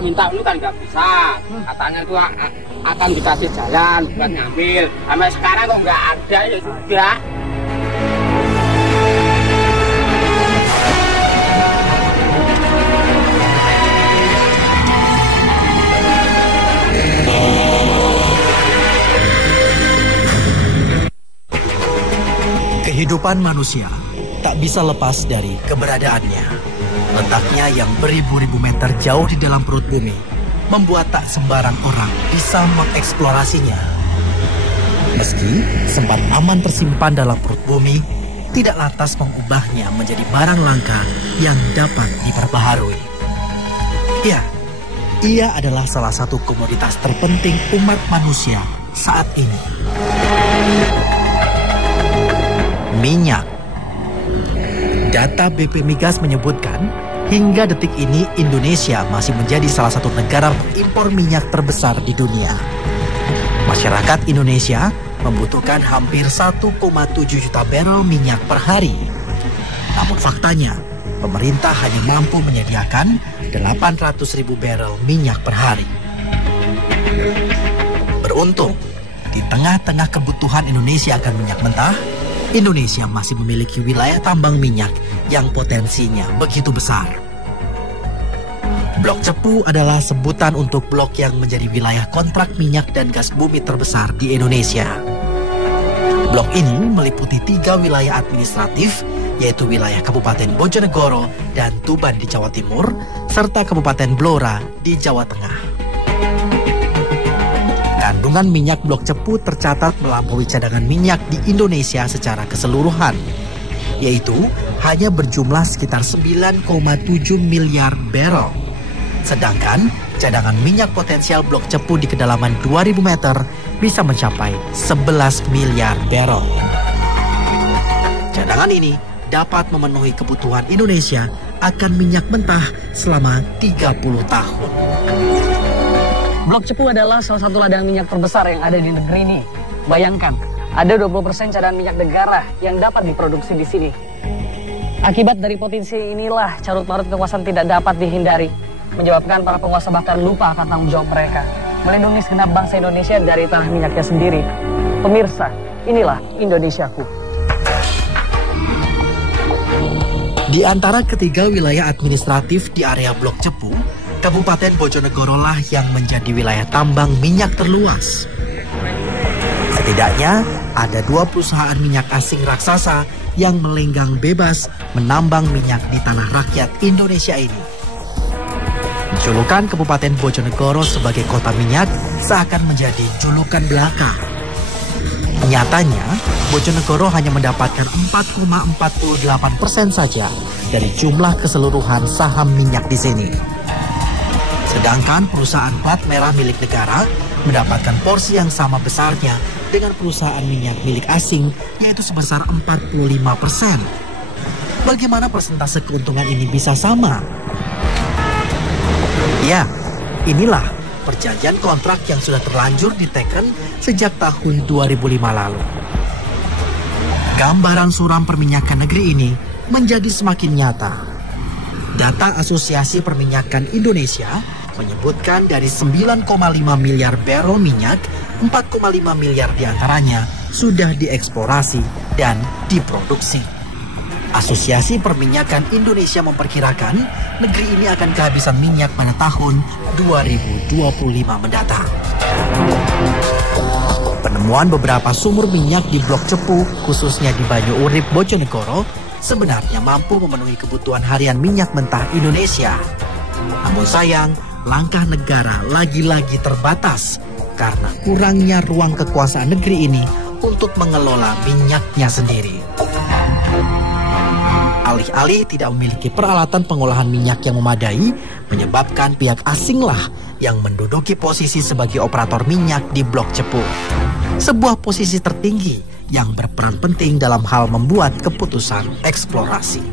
minta itu kan nggak bisa. Katanya itu akan dikasih jalan buat ngambil. Sampai sekarang kok nggak ada, ya sudah. Kehidupan manusia tak bisa lepas dari keberadaannya. Letaknya yang beribu-ribu meter jauh di dalam perut bumi membuat tak sembarang orang bisa mengeksplorasinya. Meski sempat aman tersimpan dalam perut bumi, tidak lantas mengubahnya menjadi barang langka yang dapat diperbaharui. Ya, ia adalah salah satu komoditas terpenting umat manusia saat ini. Minyak. Data BP Migas menyebutkan, hingga detik ini Indonesia masih menjadi salah satu negara pengimpor minyak terbesar di dunia. Masyarakat Indonesia membutuhkan hampir 1,7 juta barrel minyak per hari. Namun faktanya, pemerintah hanya mampu menyediakan 800.000 barrel minyak per hari. Beruntung, di tengah-tengah kebutuhan Indonesia akan minyak mentah, Indonesia masih memiliki wilayah tambang minyak yang potensinya begitu besar. Blok Cepu adalah sebutan untuk blok yang menjadi wilayah kontrak minyak dan gas bumi terbesar di Indonesia. Blok ini meliputi 3 wilayah administratif, yaitu wilayah Kabupaten Bojonegoro dan Tuban di Jawa Timur, serta Kabupaten Blora di Jawa Tengah. Kandungan minyak Blok Cepu tercatat melampaui cadangan minyak di Indonesia secara keseluruhan, yaitu hanya berjumlah sekitar 9,7 miliar barrel. Sedangkan cadangan minyak potensial Blok Cepu di kedalaman 2000 meter bisa mencapai 11 miliar barrel. Cadangan ini dapat memenuhi kebutuhan Indonesia akan minyak mentah selama 30 tahun. Blok Cepu adalah salah satu ladang minyak terbesar yang ada di negeri ini. Bayangkan, ada 20% cadangan minyak negara yang dapat diproduksi di sini. Akibat dari potensi inilah carut-marut kekuasaan tidak dapat dihindari, menyebabkan para penguasa bahkan lupa akan tanggung jawab mereka melindungi segenap bangsa Indonesia dari tanah minyaknya sendiri. Pemirsa, inilah Indonesiaku. Di antara ketiga wilayah administratif di area Blok Cepu, Kabupaten Bojonegoro lah yang menjadi wilayah tambang minyak terluas. Setidaknya ada 2 perusahaan minyak asing raksasa yang melenggang bebas menambang minyak di tanah rakyat Indonesia ini. Julukan Kabupaten Bojonegoro sebagai kota minyak seakan menjadi julukan belaka. Nyatanya, Bojonegoro hanya mendapatkan 4,48% saja dari jumlah keseluruhan saham minyak di sini. Sedangkan perusahaan plat merah milik negara mendapatkan porsi yang sama besarnya dengan perusahaan minyak milik asing, yaitu sebesar 45%. Bagaimana persentase keuntungan ini bisa sama? Ya, inilah perjanjian kontrak yang sudah terlanjur diteken sejak tahun 2005 lalu. Gambaran suram perminyakan negeri ini menjadi semakin nyata. Data Asosiasi Perminyakan Indonesia menyebutkan dari 9,5 miliar barrel minyak, 4,5 miliar diantaranya sudah dieksplorasi dan diproduksi. Asosiasi Perminyakan Indonesia memperkirakan negeri ini akan kehabisan minyak pada tahun 2025 mendatang. Penemuan beberapa sumur minyak di Blok Cepu, khususnya di Banyu Urip, Bojonegoro, sebenarnya mampu memenuhi kebutuhan harian minyak mentah Indonesia. Namun sayang, langkah negara lagi-lagi terbatas karena kurangnya ruang kekuasaan negeri ini untuk mengelola minyaknya sendiri. Alih-alih tidak memiliki peralatan pengolahan minyak yang memadai, menyebabkan pihak asinglah yang menduduki posisi sebagai operator minyak di Blok Cepu. Sebuah posisi tertinggi yang berperan penting dalam hal membuat keputusan eksplorasi.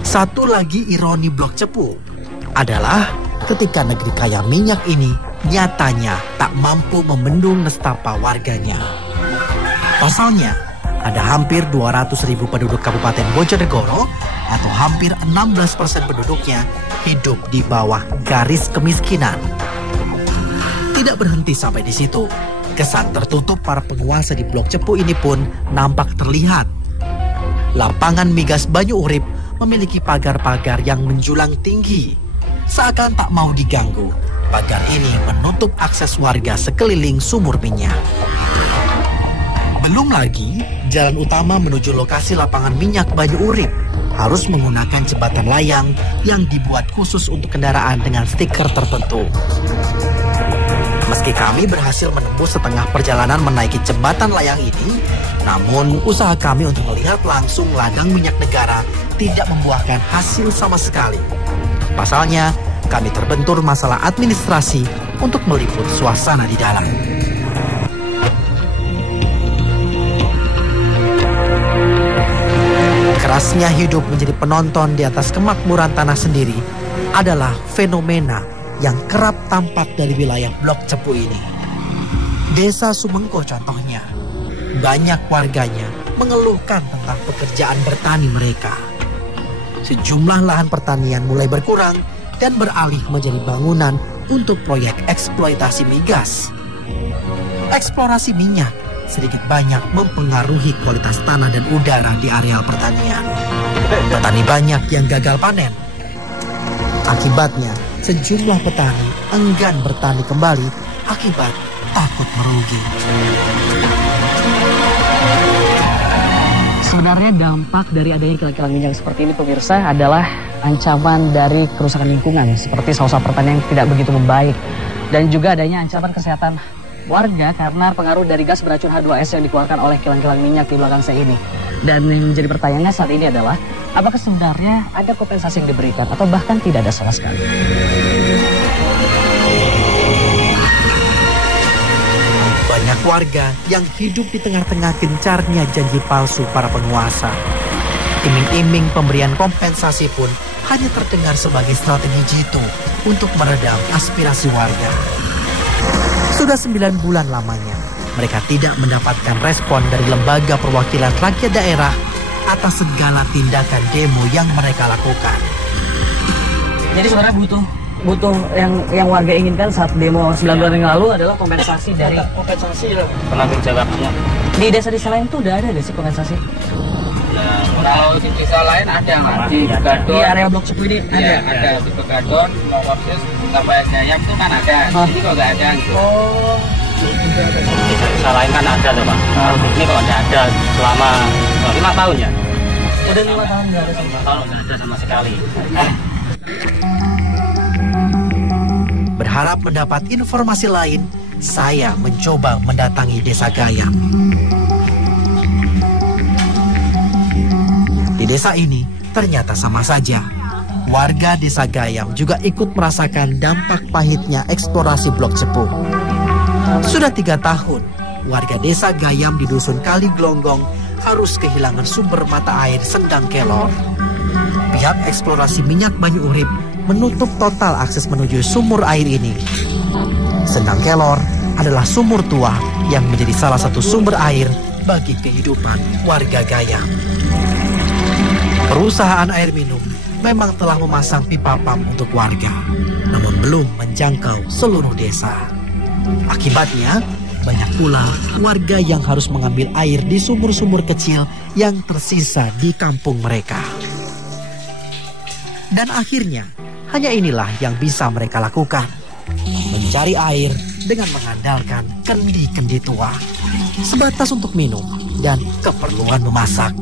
Satu lagi ironi Blok Cepu adalah ketika negeri kaya minyak ini nyatanya tak mampu membendung nestapa warganya. Pasalnya, ada hampir 200.000 penduduk Kabupaten Bojonegoro atau hampir 16% penduduknya hidup di bawah garis kemiskinan. Tidak berhenti sampai di situ. Kesan tertutup para penguasa di Blok Cepu ini pun nampak terlihat. Lapangan migas Banyu Urip memiliki pagar-pagar yang menjulang tinggi. Seakan tak mau diganggu, pagar ini menutup akses warga sekeliling sumur minyak. Belum lagi, jalan utama menuju lokasi lapangan minyak Banyu Urip harus menggunakan jembatan layang yang dibuat khusus untuk kendaraan dengan stiker tertentu. Meski kami berhasil menembus setengah perjalanan menaiki jembatan layang ini, namun usaha kami untuk melihat langsung ladang minyak negara tidak membuahkan hasil sama sekali. Pasalnya, kami terbentur masalah administrasi untuk meliput suasana di dalam. Kerasnya hidup menjadi penonton di atas kemakmuran tanah sendiri adalah fenomena yang kerap tampak dari wilayah Blok Cepu ini. Desa Sumengko contohnya, banyak warganya mengeluhkan tentang pekerjaan bertani mereka. Sejumlah lahan pertanian mulai berkurang dan beralih menjadi bangunan untuk proyek eksploitasi migas. Eksplorasi minyak sedikit banyak mempengaruhi kualitas tanah dan udara di areal pertanian. Petani banyak yang gagal panen. Akibatnya, sejumlah petani enggan bertani kembali akibat takut merugi. Sebenarnya dampak dari adanya kilang-kilang minyak seperti ini pemirsa adalah ancaman dari kerusakan lingkungan seperti sawah pertanian yang tidak begitu membaik dan juga adanya ancaman kesehatan warga karena pengaruh dari gas beracun H2S yang dikeluarkan oleh kilang-kilang minyak di belakang saya ini. Dan yang menjadi pertanyaannya saat ini adalah apakah sebenarnya ada kompensasi yang diberikan atau bahkan tidak ada sama sekali. Banyak warga yang hidup di tengah-tengah gencarnya janji palsu para penguasa. Iming-iming pemberian kompensasi pun hanya terdengar sebagai strategi jitu untuk meredam aspirasi warga. Sudah 9 bulan lamanya, mereka tidak mendapatkan respon dari lembaga perwakilan rakyat daerah atas segala tindakan demo yang mereka lakukan. Jadi sebenarnya butuh yang warga inginkan saat demo 9 bulan yang lalu adalah kompensasi dari penanggung jawabnya. Di desa-desa lain tuh udah ada nggak sih kompensasi? Ya, kalau di desa lain ada nggak? Di Begadon. Di area Blok Cepu ini ada di Begadon, Mawapsis, sampai Gayam tuh kan ada. Ini kok nggak ada. Oh. Di desa lain kan ada loh Pak. Ini kok nggak ada selama 5 tahun ya? Udah 5 tahun nggak ada. 5 tahun nggak ada sama sekali. Berharap mendapat informasi lain, saya mencoba mendatangi desa Gayam. Di desa ini ternyata sama saja. Warga desa Gayam juga ikut merasakan dampak pahitnya eksplorasi Blok Cepu. Sudah 3 tahun, warga desa Gayam di dusun Kali Glonggong harus kehilangan sumber mata air Sendang Kelor. Pihak eksplorasi minyak Banyu Urip menutup total akses menuju sumur air ini. Sendang Kelor adalah sumur tua yang menjadi salah satu sumber air bagi kehidupan warga Gayam. Perusahaan air minum memang telah memasang pipa pam untuk warga, namun belum menjangkau seluruh desa. Akibatnya, banyak pula warga yang harus mengambil air di sumur-sumur kecil yang tersisa di kampung mereka. Dan akhirnya, hanya inilah yang bisa mereka lakukan. Mencari air dengan mengandalkan kendi-kendi tua. Sebatas untuk minum dan keperluan memasak.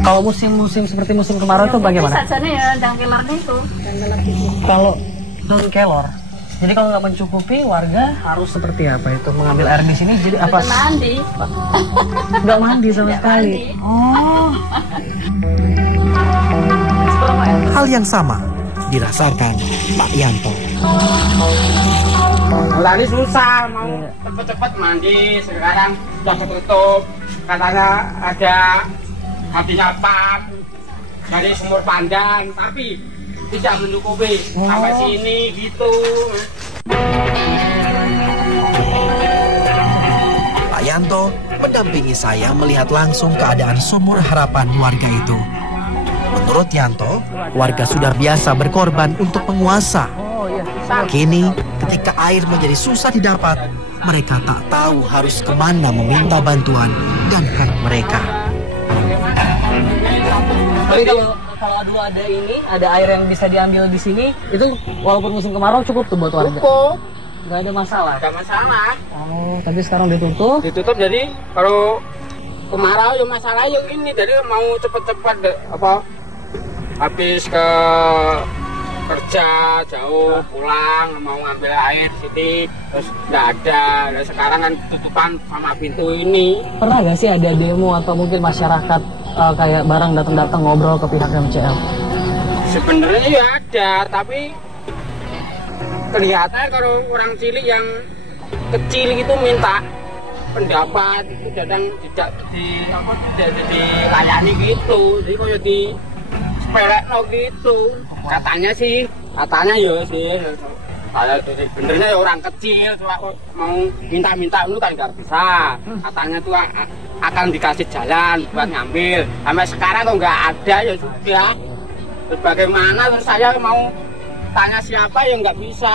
Kalau musim-musim seperti musim kemarau itu bagaimana? Sajane ya ndang kelor itu. Kalau ndang kelor, jadi kalau nggak mencukupi warga harus seperti apa itu mengambil air di sini jadi apa? Mandi. Nggak mandi sama sekali. Oh. Hal yang sama dirasakan Pak Yanto. Lari susah, mau cepet-cepet mandi, sekarang sudah tertutup. Katanya ada habisnya pap dari sumur pandan, tapi tidak mencukupi sampai sini gitu. Pak Yanto mendampingi saya melihat langsung keadaan sumur harapan warga itu. Menurut Yanto, warga sudah biasa berkorban untuk penguasa. Kini, ketika air menjadi susah didapat, mereka tak tahu harus kemana meminta bantuan dan hak mereka. Tapi kalau dulu ada air yang bisa diambil di sini, itu walaupun musim kemarau cukup tuh buat warga. Cukup. Nggak ada masalah. Nggak masalah. Oh, tapi sekarang ditutup. Ditutup, jadi kalau kemarau ya masalah yang ini, jadi mau cepet-cepet habis ke kerja jauh pulang mau ngambil air sini terus nggak ada. Nah, sekarang kan tutupan sama pintu ini. Pernah nggak sih ada demo atau mungkin masyarakat kayak barang datang ngobrol ke pihak MCL? Sebenarnya ya ada, tapi kelihatan kalau orang cilik yang kecil gitu minta pendapat itu kadang tidak dilayani gitu, jadi kalau di sepelekno gitu. Katanya ya sih benernya ya orang kecil mau minta itu kan nggak bisa. Katanya tuh akan dikasih jalan buat ngambil, sampai sekarang tuh nggak ada, ya sudah. Terus bagaimana, terus saya mau tanya siapa ya nggak bisa.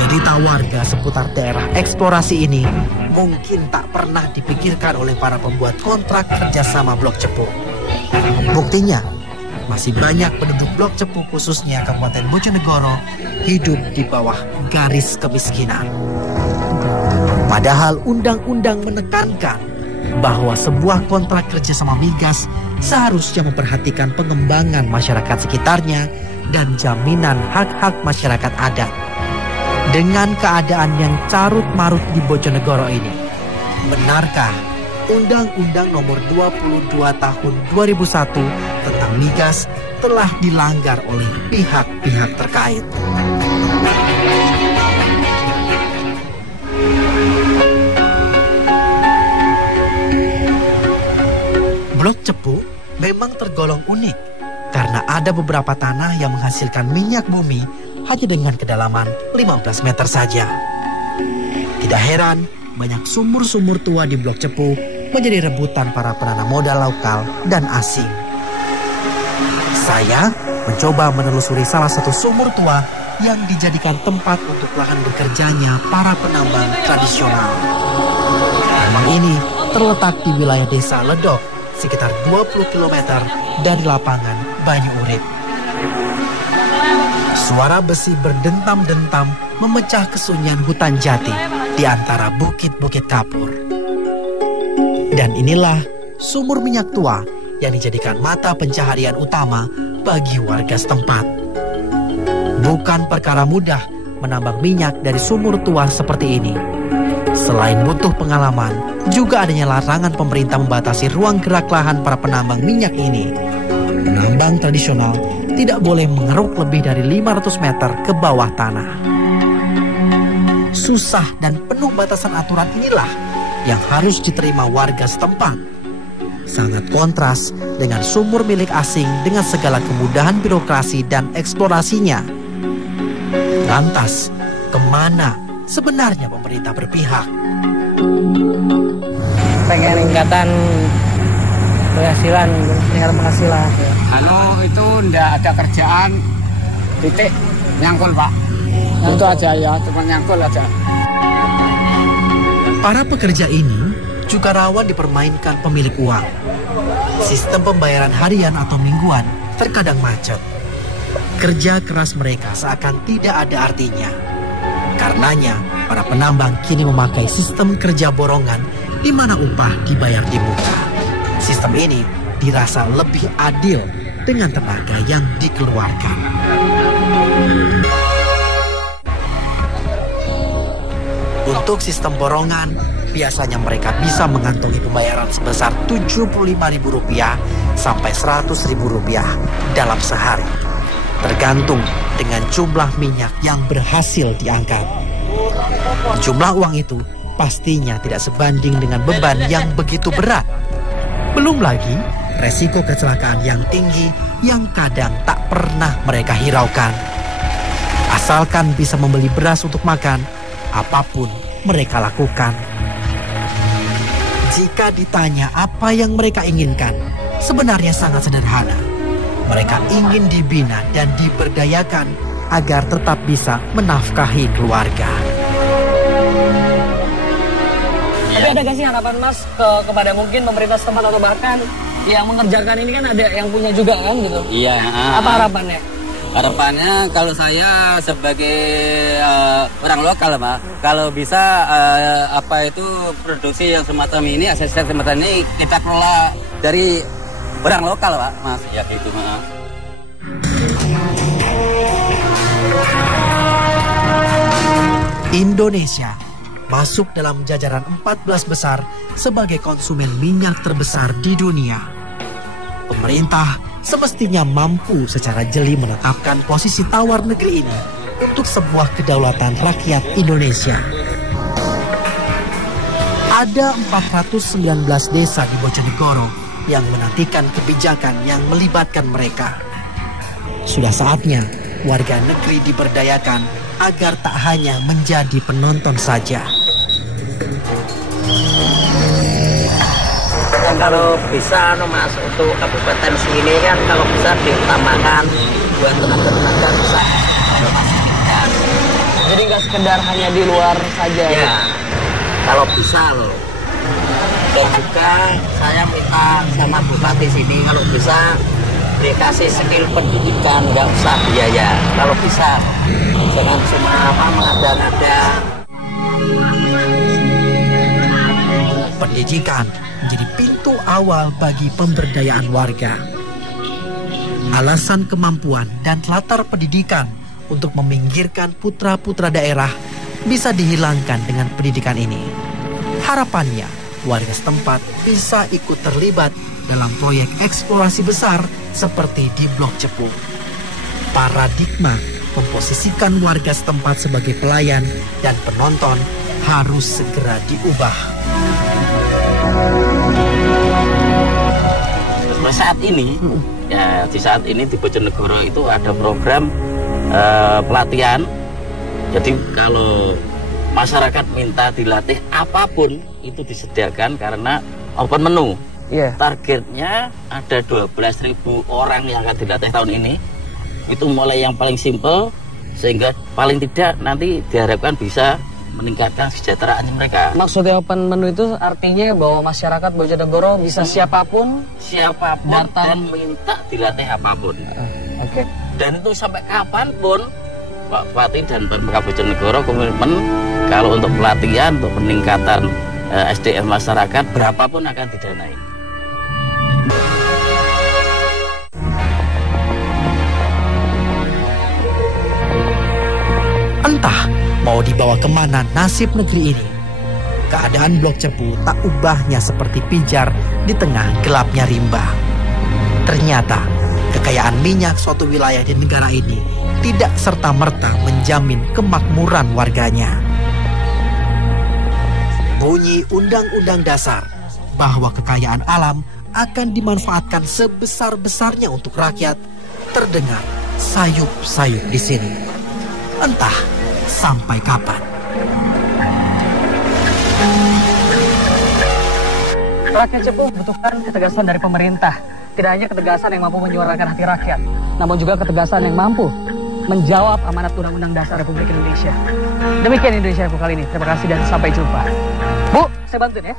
Derita warga seputar daerah eksplorasi ini mungkin tak pernah dipikirkan oleh para pembuat kontrak kerjasama Blok Cepu. Buktinya, masih banyak penduduk Blok Cepu khususnya Kabupaten Bojonegoro hidup di bawah garis kemiskinan. Padahal undang-undang menekankan bahwa sebuah kontrak kerjasama migas seharusnya memperhatikan pengembangan masyarakat sekitarnya dan jaminan hak-hak masyarakat adat. Dengan keadaan yang carut-marut di Bojonegoro ini, benarkah Undang-Undang Nomor 22 Tahun 2001 tentang migas telah dilanggar oleh pihak-pihak terkait? Blok Cepu memang tergolong unik karena ada beberapa tanah yang menghasilkan minyak bumi hanya dengan kedalaman 15 meter saja. Tidak heran, banyak sumur-sumur tua di Blok Cepu menjadi rebutan para penanam modal lokal dan asing. Saya mencoba menelusuri salah satu sumur tua yang dijadikan tempat untuk lahan bekerjanya para penambang tradisional. Tambang ini terletak di wilayah desa Ledok, sekitar 20 km dari lapangan Banyu Urip. Suara besi berdentam-dentam memecah kesunyian hutan jati di antara bukit-bukit kapur. Dan inilah sumur minyak tua yang dijadikan mata pencaharian utama bagi warga setempat. Bukan perkara mudah menambang minyak dari sumur tua seperti ini. Selain butuh pengalaman, juga adanya larangan pemerintah membatasi ruang gerak lahan para penambang minyak ini. Penambang tradisional tidak boleh mengeruk lebih dari 500 meter ke bawah tanah. Susah dan penuh batasan aturan inilah yang harus diterima warga setempat. Sangat kontras dengan sumur milik asing dengan segala kemudahan birokrasi dan eksplorasinya. Lantas, kemana sebenarnya pemerintah berpihak? Pengen peningkatan penghasilan. Itu ndak ada kerjaan, titik nyangkul Pak. Itu aja ya, cuma nyangkul aja. Para pekerja ini juga rawan dipermainkan pemilik uang. Sistem pembayaran harian atau mingguan terkadang macet. Kerja keras mereka seakan tidak ada artinya. Karenanya, para penambang kini memakai sistem kerja borongan di mana upah dibayar di muka. Sistem ini dirasa lebih adil dengan tenaga yang dikeluarkan. Untuk sistem borongan, biasanya mereka bisa mengantongi pembayaran sebesar Rp75.000 sampai Rp100.000 dalam sehari. Tergantung dengan jumlah minyak yang berhasil diangkat. Jumlah uang itu pastinya tidak sebanding dengan beban yang begitu berat. Belum lagi resiko kecelakaan yang tinggi yang kadang tak pernah mereka hiraukan. Asalkan bisa membeli beras untuk makan, apapun mereka lakukan. Jika ditanya apa yang mereka inginkan, sebenarnya sangat sederhana. Mereka ingin dibina dan diberdayakan agar tetap bisa menafkahi keluarga. Tapi ada gak sih harapan Mas kepada mungkin pemerintah setempat atau bahkan yang mengerjakan ini kan ada yang punya juga kan gitu? Iya. Apa harapannya? Harapannya kalau saya sebagai orang lokal, Pak, kalau bisa produksi yang semacam ini, akses semacam ini kita kelola dari orang lokal, Pak, Mas. Ya gitu, Mas. Indonesia masuk dalam jajaran 14 besar sebagai konsumen minyak terbesar di dunia. Pemerintah semestinya mampu secara jeli menetapkan posisi tawar negeri ini untuk sebuah kedaulatan rakyat Indonesia. Ada 419 desa di Bojonegoro yang menantikan kebijakan yang melibatkan mereka. Sudah saatnya warga negeri diberdayakan agar tak hanya menjadi penonton saja. Kalau bisa Mas untuk kabupaten sini kan kalau bisa diutamakan buat tenaga bisa. Jadi nggak sekedar hanya di luar saja. Ya, kalau bisa loh. Dan juga saya minta sama bupati sini kalau bisa dikasih skill pendidikan, nggak usah biaya. Kalau bisa, jangan cuma mengada-ngada. Pendidikan menjadi pintu awal bagi pemberdayaan warga. Alasan kemampuan dan latar pendidikan untuk meminggirkan putra-putra daerah bisa dihilangkan dengan pendidikan ini. Harapannya, warga setempat bisa ikut terlibat dalam proyek eksplorasi besar seperti di Blok Cepu. Paradigma memposisikan warga setempat sebagai pelayan dan penonton harus segera diubah. Saat ini, ya di saat ini di Bojonegoro itu ada program pelatihan. Jadi kalau masyarakat minta dilatih apapun itu disediakan karena open menu. Iya. Targetnya ada 12.000 orang yang akan dilatih tahun ini. Itu mulai yang paling simpel sehingga paling tidak nanti diharapkan bisa meningkatkan kesejahteraan mereka. Maksudnya open menu itu artinya bahwa masyarakat Bojonegoro bisa siapapun datang dan minta dilatih apapun. Oke. Dan itu sampai kapanpun Pak Bupati dan Pemkab Bojonegoro komitmen kalau untuk pelatihan, untuk peningkatan SDM masyarakat berapapun akan didanai. Entah mau dibawa kemana nasib negeri ini. Keadaan Blok Cepu tak ubahnya seperti pijar di tengah gelapnya rimba. Ternyata kekayaan minyak suatu wilayah di negara ini tidak serta-merta menjamin kemakmuran warganya. Bunyi Undang-Undang Dasar bahwa kekayaan alam akan dimanfaatkan sebesar-besarnya untuk rakyat terdengar sayup-sayup di sini. Entah sampai kapan. Rakyat Cepu membutuhkan ketegasan dari pemerintah. Tidak hanya ketegasan yang mampu menyuarakan hati rakyat, namun juga ketegasan yang mampu menjawab amanat Undang-Undang Dasar Republik Indonesia. Demikian Indonesia Info kali ini. Terima kasih dan sampai jumpa. Bu, saya bantuin ya.